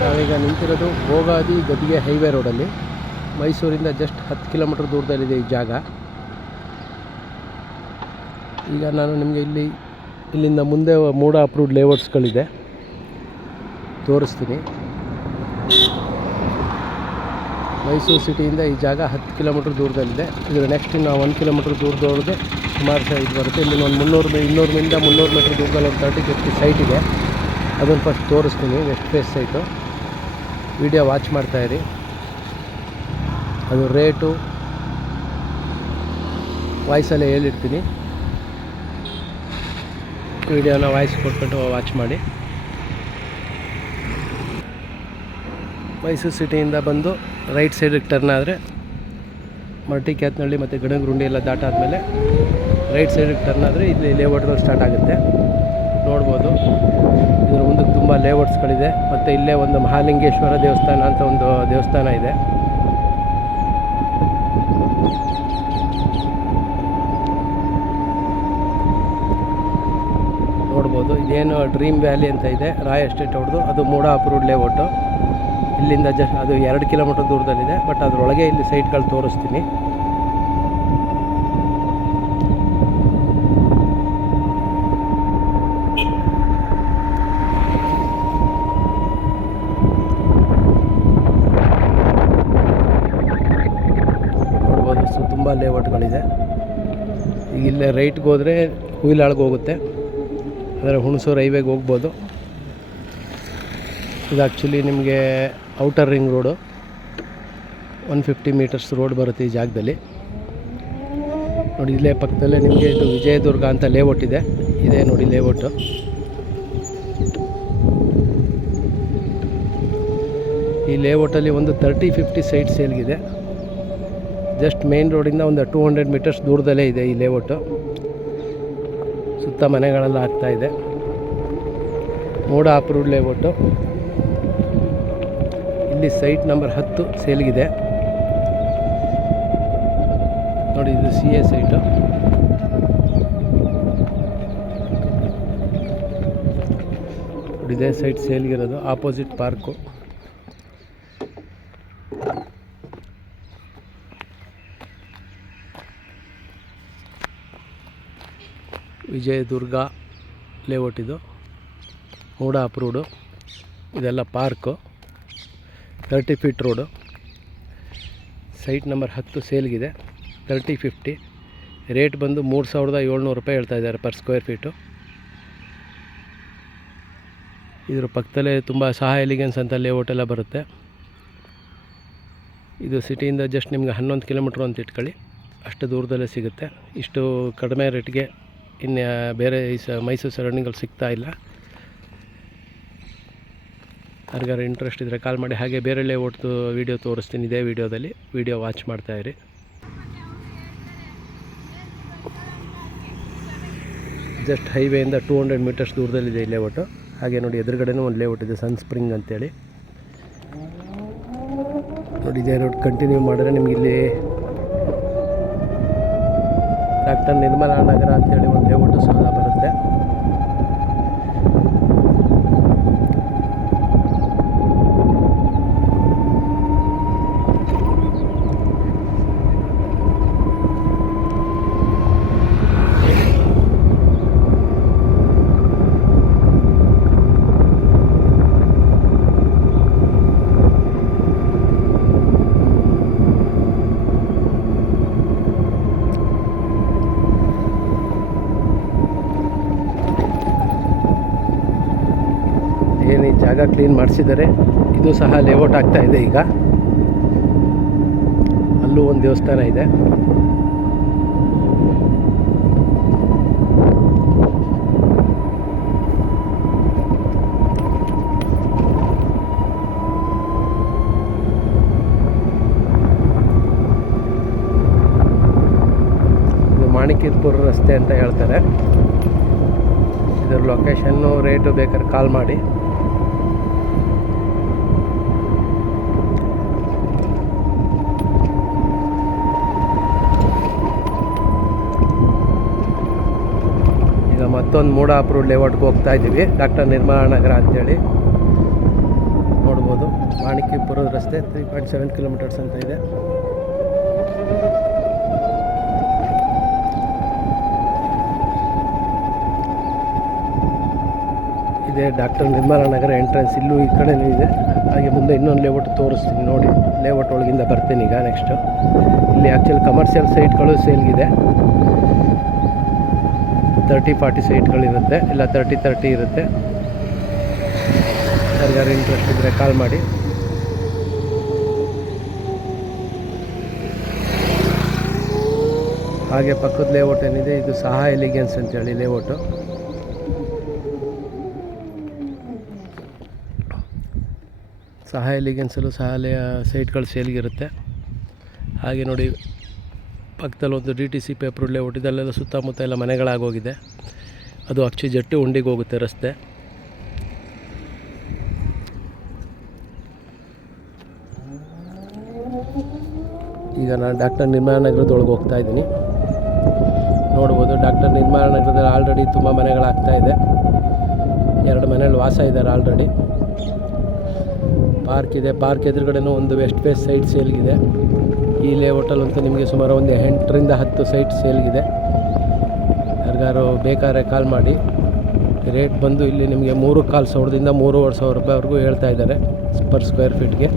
ನಾವೀಗ ನಿಂತಿರೋದು ಭೋಗಾದಿ ಗದಿಗೆ ಹೈವೇ ರೋಡಲ್ಲಿ. ಮೈಸೂರಿಂದ ಜಸ್ಟ್ 10 ಕಿಲೋಮೀಟ್ರ್ ದೂರದಲ್ಲಿದೆ ಈ ಜಾಗ. ಈಗ ನಾನು ನಿಮಗೆ ಇಲ್ಲಿಂದ ಮುಂದೆ ಮೂಡ ಅಪ್ರೂವ್ಡ್ ಲೇಔಟ್ಸ್ಗಳಿದೆ, ತೋರಿಸ್ತೀನಿ. ಮೈಸೂರು ಸಿಟಿಯಿಂದ ಈ ಜಾಗ 10 ಕಿಲೋಮೀಟ್ರ್ ದೂರದಲ್ಲಿದೆ. ಇದರ ನೆಕ್ಸ್ಟ್ ಇನ್ನು 1 ಕಿಲೋಮೀಟ್ರ್ ದೂರದೊಳಗೆ ಸುಮಾರು ಇದು ಬರುತ್ತೆ. ಇಲ್ಲಿ ಒಂದು 200 ಮೀಟ್ರ್ ದೂರದಲ್ಲಿ ಒಂದು 30-50 ಸೈಟ್ ಇದೆ. ಅದನ್ನು ಫಸ್ಟ್ ತೋರಿಸ್ತೀನಿ, west face site. Video watch ಮಾಡ್ತಾಯಿರಿ. ಅದು ರೇಟು ವಾಯ್ಸಲ್ಲೇ ಹೇಳಿರ್ತೀನಿ. ವಿಡಿಯೋನ ವಾಯ್ಸ್ ಕೊಟ್ಬಿಟ್ಟು ವಾಚ್ ಮಾಡಿ. ಮೈಸೂರು ಸಿಟಿಯಿಂದ ಬಂದು ರೈಟ್ ಸೈಡಿಗೆ ಟರ್ನ್ ಆದರೆ ಮರಟಿಕ್ಯಾತ್ನಹಳ್ಳಿ ಮತ್ತು ಗಣಗರುಂಡಿ ಎಲ್ಲ ದಾಟಾದಮೇಲೆ ರೈಟ್ ಸೈಡಿಗೆ ಟರ್ನ್ ಆದರೆ ಇಲ್ಲಿ ಲೇಔಟ್ಗಳು ಸ್ಟಾರ್ಟ್ ಆಗುತ್ತೆ. ನೋಡ್ಬೋದು ಇದರ ಮುಂದಕ್ಕೆ ತುಂಬ ಲೇಔಟ್ಸ್ಗಳಿದೆ. ಮತ್ತು ಇಲ್ಲೇ ಒಂದು ಮಹಾಲಿಂಗೇಶ್ವರ ದೇವಸ್ಥಾನ ಅಂತ ಒಂದು ದೇವಸ್ಥಾನ ಇದೆ. ನೋಡ್ಬೋದು ಇದೇನು ಡ್ರೀಮ್ ವ್ಯಾಲಿ ಅಂತ ಇದೆ, ರಾಯ್ ಎಸ್ಟೇಟ್ ಅವ್ರದ್ದು. ಅದು ಮೂಡ ಅಪ್ರೂವ್ಡ್ ಲೇಔಟು. ಇಲ್ಲಿಂದ ಅದು 2 ಕಿಲೋಮೀಟ್ರ್ ದೂರದಲ್ಲಿದೆ. ಬಟ್ ಅದರೊಳಗೆ ಇಲ್ಲಿ ಸೈಟ್ಗಳು ತೋರಿಸ್ತೀನಿ. ನೋಡ್ಬೋದು ತುಂಬ ಲೇಔಟ್ಗಳಿದೆ. ಈಗ ಇಲ್ಲೇ ರೈಟ್ಗೆ ಹೋದರೆ ಹುಯಿಲಾಳ್ಗೆ ಹೋಗುತ್ತೆ, ಅಂದರೆ ಹುಣಸೂರು ಹೈವೇಗೆ ಹೋಗ್ಬೋದು. ಇದು ಆ್ಯಕ್ಚುಲಿ ನಿಮಗೆ outer ring road, 150 meters road ಬರುತ್ತೆ ಈ ಜಾಗದಲ್ಲಿ. ನೋಡಿ ಇಲ್ಲೇ ಪಕ್ಕದಲ್ಲೇ ನಿಮಗೆ ಇದು ವಿಜಯದುರ್ಗ ಅಂತ ಲೇಔಟ್ ಇದೆ. ಇದೇ ನೋಡಿ ಲೇಔಟು. ಈ ಲೇಔಟಲ್ಲಿ ಒಂದು 30-50 ಸೈಟ್ ಸೇಲ್ಗಿದೆ. ಜಸ್ಟ್ ಮೇನ್ ರೋಡಿಂದ ಒಂದು 200 ಮೀಟರ್ಸ್ ದೂರದಲ್ಲೇ ಇದೆ ಈ ಲೇಔಟು. ಸುತ್ತ ಮನೆಗಳೆಲ್ಲ ಆಗ್ತಾಯಿದೆ. ಮೂಡ ಅಪ್ರೂವ್ಡ್ ಲೇಔಟು. ಇಲ್ಲಿ ಸೈಟ್ ನಂಬರ್ 10 ಸೇಲ್ಗಿದೆ. ನೋಡಿ ಇದು CA ಸೈಟು. ನೋಡಿ ಇದೇ site ಸೇಲ್ಗಿರೋದು, opposite park. Vijayadurga layout ಇದು, ಮೂಡ ಅಪ್ರೂವ್ಡು. ಇದೆಲ್ಲ park, 30 feet road. Site number 10 ಸೇಲ್ಗಿದೆ, 30-50. Rate ಬಂದು 3,700 ರೂಪಾಯಿ ಹೇಳ್ತಾ ಇದ್ದಾರೆ ಪರ್ ಸ್ಕ್ವೇರ್ ಫೀಟು. ಇದ್ರ ಪಕ್ಕದಲ್ಲೇ ತುಂಬ ಸಹ ಎಲಿಗೆನ್ಸ್ ಅಂತ ಲೇಔಟೆಲ್ಲ ಬರುತ್ತೆ. ಇದು ಸಿಟಿಯಿಂದ ಜಸ್ಟ್ ನಿಮ್ಗೆ 11 ಕಿಲೋಮೀಟ್ರ್ ಅಂತ ಇಟ್ಕೊಳ್ಳಿ, ಅಷ್ಟು ದೂರದಲ್ಲೇ ಸಿಗುತ್ತೆ. ಇಷ್ಟು ಕಡಿಮೆ ರೇಟ್ಗೆ ಇನ್ನು ಬೇರೆ ಮೈಸೂರು ಸರೌಂಡಿಂಗಲ್ಲಿ ಸಿಗ್ತಾ ಇಲ್ಲ. ಯಾರಿಗಾರು ಇಂಟ್ರೆಸ್ಟ್ ಇದ್ದರೆ ಕಾಲ್ ಮಾಡಿ. ಹಾಗೆ ಬೇರೆ ಲೇಔಟ್ದು ವೀಡಿಯೋ ತೋರಿಸ್ತೀನಿ ಇದೇ ವೀಡಿಯೋದಲ್ಲಿ. ವೀಡಿಯೋ ವಾಚ್ ಮಾಡ್ತಾಯಿರಿ. ಜಸ್ಟ್ ಹೈವೇಯಿಂದ 200 ಮೀಟರ್ಸ್ ದೂರದಲ್ಲಿದೆ ಈ ಲೇಔಟು. ಹಾಗೆ ನೋಡಿ ಎದುರುಗಡೆನೂ ಒಂದು ಲೇಔಟ್ ಇದೆ, ಸನ್ ಸ್ಪ್ರಿಂಗ್ ಅಂತೇಳಿ. ನೋಡಿ ಇದೇ ರೋಡ್ ಕಂಟಿನ್ಯೂ ಮಾಡಿದ್ರೆ ನಿಮ್ಗೆ ಇಲ್ಲಿ ಡಾಕ್ಟರ್ ನಿರ್ಮಲಾ ನಗರ ಅಂತೇಳಿ ಒಂದು ಲೇಔಟು ಸಹ ಬರುತ್ತೆ. ಏನು ಈ ಜಾಗ ಕ್ಲೀನ್ ಮಾಡಿಸಿದ್ದಾರೆ. ಇದು ಸಹ ಲೇಔಟ್ ಆಗ್ತಾಯಿದೆ. ಈಗ ಅಲ್ಲೂ ಒಂದು ದೇವಸ್ಥಾನ ಇದೆ. ಇದು ಮಾಣಿಕೇರ್ಪುರ ರಸ್ತೆ ಅಂತ ಹೇಳ್ತಾರೆ. ಇದರ ಲೊಕೇಶನ್ನು ರೇಟು ಬೇಕಾದ್ರೆ ಕಾಲ್ ಮಾಡಿ. ಮತ್ತೊಂದು ಮೂಡ ಅಪ್ರೂವ್ಡ್ ಲೇಔಟ್ಗೆ ಹೋಗ್ತಾ ಇದ್ದೀವಿ, ಡಾಕ್ಟರ್ ನಿರ್ಮಲಾ ನಗರ ಅಂಥೇಳಿ. ನೋಡ್ಬೋದು. ಮಾಣಿಕ್ಯಪುರದ ರಸ್ತೆ 3.7 ಕಿಲೋಮೀಟರ್ಸ್ ಅಂತ ಇದೆ. ಇದೆ ಡಾಕ್ಟರ್ ನಿರ್ಮಲಾ ನಗರ ಎಂಟ್ರೆನ್ಸ್. ಇಲ್ಲೂ ಈ ಕಡೆನೂ ಇದೆ. ಹಾಗೆ ಮುಂದೆ ಇನ್ನೊಂದು ಲೇಔಟ್ ತೋರಿಸ್ತೀನಿ ನೋಡಿ. ಲೇಔಟ್ ಒಳಗಿಂದ ಬರ್ತೀನಿ ಈಗ ನೆಕ್ಸ್ಟು. ಇಲ್ಲಿ ಆ್ಯಕ್ಚುಲಿ ಕಮರ್ಷಿಯಲ್ ಸೈಟ್ಗಳು ಸೇಲ್ಗಿದೆ. 30-40 ಸೈಟ್ಗಳಿರುತ್ತೆ, ಇಲ್ಲ 30-30 ಇರುತ್ತೆ. ಯಾರಿಗಾರು ಇಂಟ್ರೆಸ್ಟ್ ಇದ್ದರೆ ಕಾಲ್ ಮಾಡಿ. ಹಾಗೆ ಪಕ್ಕದ ಲೇಔಟ್ ಏನಿದೆ ಇದು ಸಹಾ ಎಲಿಗೆನ್ಸ್ ಅಂತೇಳಿ ಲೇಔಟು. ಸಹಾ ಎಲಿಗೆನ್ಸಲ್ಲೂ ಸಹ ಸೈಟ್ಗಳು ಸೇಲ್ಗಿರುತ್ತೆ. ಹಾಗೆ ನೋಡಿ ಪಕ್ಕದಲ್ಲಿ ಒಂದು DTC ಪೇಪರ್ ಲೇಔಟ್. ಇದಲ್ಲೆಲ್ಲ ಸುತ್ತಮುತ್ತ ಎಲ್ಲ ಮನೆಗಳಾಗೋಗಿದೆ. ಅದು ಅಕ್ಷಿ ಜಟ್ಟಿ ಉಂಡಿಗೆ ಹೋಗುತ್ತೆ ರಸ್ತೆ. ಈಗ ನಾನು ಡಾಕ್ಟರ್ ನಿರ್ಮಲಾ ನಗರದೊಳಗೆ ಹೋಗ್ತಾ ಇದ್ದೀನಿ. ನೋಡ್ಬೋದು ಡಾಕ್ಟರ್ ನಿರ್ಮಲಾ ನಗರದಲ್ಲಿ ಆಲ್ರೆಡಿ ತುಂಬ ಮನೆಗಳಾಗ್ತಾಯಿದೆ. 2 ಮನೇಲಿ ವಾಸ ಇದ್ದಾರೆ ಆಲ್ರೆಡಿ. ಪಾರ್ಕ್ ಇದೆ. ಪಾರ್ಕ್ ಎದುರುಗಡೆನೂ ಒಂದು ವೆಸ್ಟ್ ಫೇಸ್ ಸೈಟ್ ಸೇಲ್ಗಿದೆ. ಈ ಲೇಔಟಲ್ಲಂತೂ ನಿಮಗೆ ಸುಮಾರು ಒಂದು 8-10 ಸೈಟ್ ಸೇಲ್ಗಿದೆ. ಯಾರಿಗಾರು ಬೇಕಾದ್ರೆ ಕಾಲ್ ಮಾಡಿ. ರೇಟ್ ಬಂದು ಇಲ್ಲಿ ನಿಮಗೆ 3,400 3,500 ರೂಪಾಯಿವರೆಗೂ ಹೇಳ್ತಾ ಇದ್ದಾರೆ ಪರ್ ಸ್ಕ್ವೇರ್ ಫೀಟ್ಗೆ.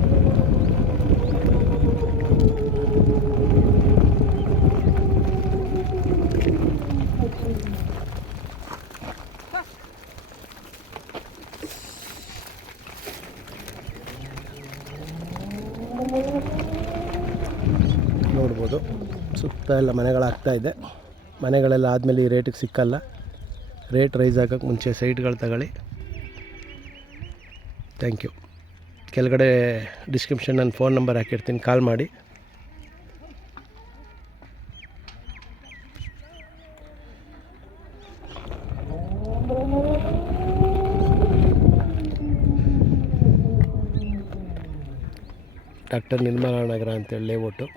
ನೋಡ್ಬೋದು ಸುತ್ತ ಎಲ್ಲ ಮನೆಗಳಾಗ್ತಾಯಿದೆ. ಮನೆಗಳೆಲ್ಲ ಆದಮೇಲೆ ಈ ರೇಟಿಗೆ ಸಿಕ್ಕಲ್ಲ. ರೇಟ್ ರೈಸ್ ಆಗೋಕ್ಕೆ ಮುಂಚೆ ಸೈಟ್ಗಳು ತಗೊಳ್ಳಿ. Thank you. ಕೆಳಗಡೆ ಡಿಸ್ಕ್ರಿಪ್ಷನ್ ನನ್ನ ಫೋನ್ ನಂಬರ್ ಹಾಕಿರ್ತೀನಿ, ಕಾಲ್ ಮಾಡಿ. ಡಾಕ್ಟರ್ ನಿರ್ಮಲಾ ನಗರ ಅಂತೇಳಿ ಲೇಔಟು.